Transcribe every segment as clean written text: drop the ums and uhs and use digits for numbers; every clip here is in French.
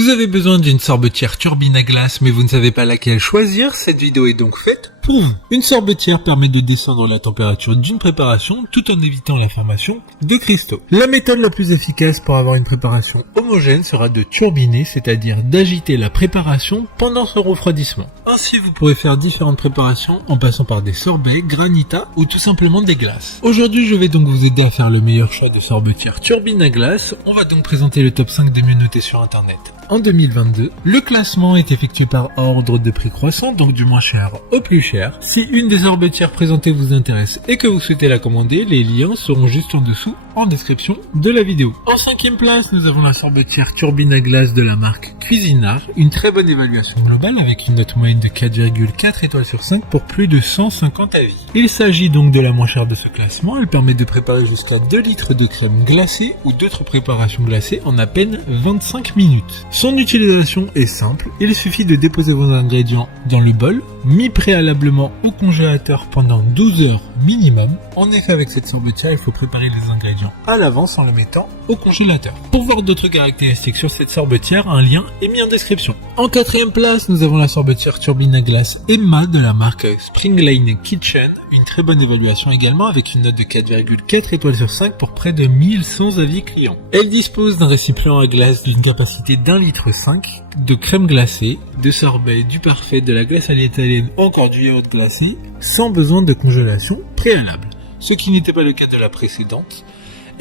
Vous avez besoin d'une sorbetière turbine à glace mais vous ne savez pas laquelle choisir, cette vidéo est donc faite pour vous. Une sorbetière permet de descendre la température d'une préparation tout en évitant la formation de cristaux. La méthode la plus efficace pour avoir une préparation homogène sera de turbiner, c'est-à-dire d'agiter la préparation pendant son refroidissement. Ainsi vous pourrez faire différentes préparations en passant par des sorbets, granita ou tout simplement des glaces. Aujourd'hui je vais donc vous aider à faire le meilleur choix de sorbetière turbine à glace. On va donc présenter le top 5 des mieux notés sur internet. En 2022, le classement est effectué par ordre de prix croissant, donc du moins cher au plus cher. Si une des sorbetières présentées vous intéresse et que vous souhaitez la commander, les liens seront juste en dessous en description de la vidéo. En 5e place, nous avons la sorbetière turbine à glace de la marque Cuisinart, une très bonne évaluation globale avec une note moyenne de 4,4 étoiles sur 5 pour plus de 150 avis. Il s'agit donc de la moins chère de ce classement, elle permet de préparer jusqu'à 2 litres de crème glacée ou d'autres préparations glacées en à peine 25 minutes. Son utilisation est simple, il suffit de déposer vos ingrédients dans le bol, mis préalablement au congélateur pendant 12 heures minimum. En effet, avec cette sorbetière, il faut préparer les ingrédients à l'avance en le mettant au congélateur. Pour voir d'autres caractéristiques sur cette sorbetière, un lien est mis en description. En 4e place, nous avons la sorbetière turbine à glace Emma de la marque Springline Kitchen, une très bonne évaluation également avec une note de 4,4 étoiles sur 5 pour près de 1100 avis clients. Elle dispose d'un récipient à glace d'une capacité d'1,5 litre de crème glacée, de sorbet, du parfait, de la glace à l'italienne ou encore du yaourt glacé, sans besoin de congélation préalable, ce qui n'était pas le cas de la précédente.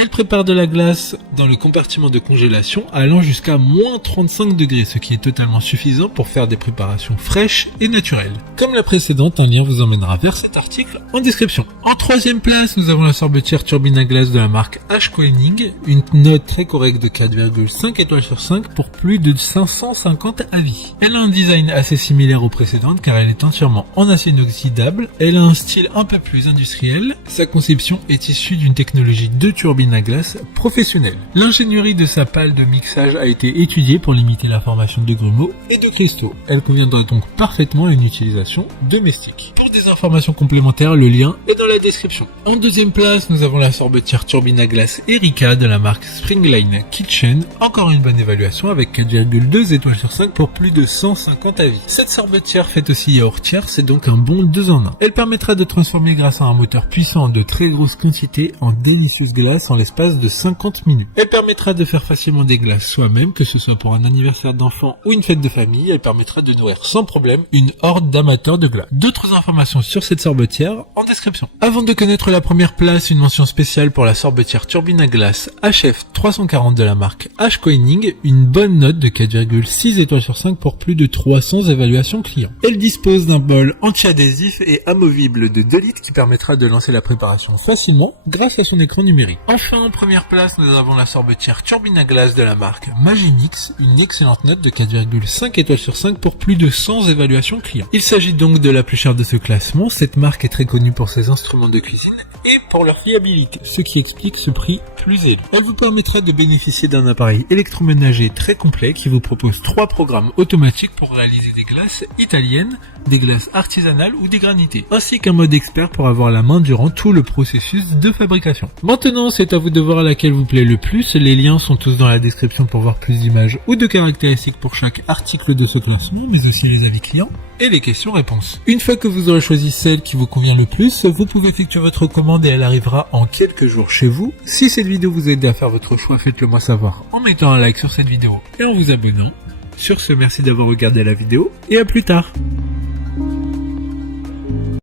Elle prépare de la glace dans le compartiment de congélation allant jusqu'à moins 35 degrés, ce qui est totalement suffisant pour faire des préparations fraîches et naturelles. Comme la précédente, un lien vous emmènera vers cet article en description. En 3e place, nous avons la sorbetière turbine à glace de la marque Ashkoenig, une note très correcte de 4,5 étoiles sur 5 pour plus de 550 avis. Elle a un design assez similaire aux précédentes car elle est entièrement en acier inoxydable, elle a un style un peu plus industriel, sa conception est issue d'une technologie de turbine à glace professionnelle. L'ingénierie de sa pale de mixage a été étudiée pour limiter la formation de grumeaux et de cristaux. Elle conviendra donc parfaitement à une utilisation domestique. Pour des informations complémentaires, le lien est dans la description. En 2e place, nous avons la sorbetière turbine à glace Erika de la marque Springline Kitchen, encore une bonne évaluation avec 4,2 étoiles sur 5 pour plus de 150 avis. Cette sorbetière fait aussi yaourtière, c'est donc un bon 2 en 1. Elle permettra de transformer grâce à un moteur puissant de très grosse quantité en délicieuses glaces en l'espace de 50 minutes. Elle permettra de faire facilement des glaces soi-même, que ce soit pour un anniversaire d'enfant ou une fête de famille. Elle permettra de nourrir sans problème une horde d'amateurs de glace. D'autres informations sur cette sorbetière en description. Avant de connaître la première place, une mention spéciale pour la sorbetière turbine à glace HF 340 de la marque Ashkoenig, une bonne note de 4,6 étoiles sur 5 pour plus de 300 évaluations clients. Elle dispose d'un bol anti-adhésif et amovible de 2 litres qui permettra de lancer la préparation facilement grâce à son écran numérique. Enfin, en première place, nous avons la sorbetière turbine à glace de la marque Magimix, une excellente note de 4,5 étoiles sur 5 pour plus de 100 évaluations clients. Il s'agit donc de la plus chère de ce classement. Cette marque est très connue pour ses instruments de cuisine et pour leur fiabilité, ce qui explique ce prix plus élevé. Elle vous permettra de bénéficier d'un appareil électroménager très complet qui vous propose 3 programmes automatiques pour réaliser des glaces italiennes, des glaces artisanales ou des granités, ainsi qu'un mode expert pour avoir la main durant tout le processus de fabrication. Maintenant, c'est à vous de voir laquelle vous plaît le plus. Les liens sont tous dans la description pour voir plus d'images ou de caractéristiques pour chaque article de ce classement, mais aussi les avis clients et les questions-réponses. Une fois que vous aurez choisi celle qui vous convient le plus, vous pouvez effectuer votre commande et elle arrivera en quelques jours chez vous. Si cette vidéo vous aide à faire votre choix, faites-le moi savoir en mettant un like sur cette vidéo et en vous abonnant. Sur ce, merci d'avoir regardé la vidéo et à plus tard.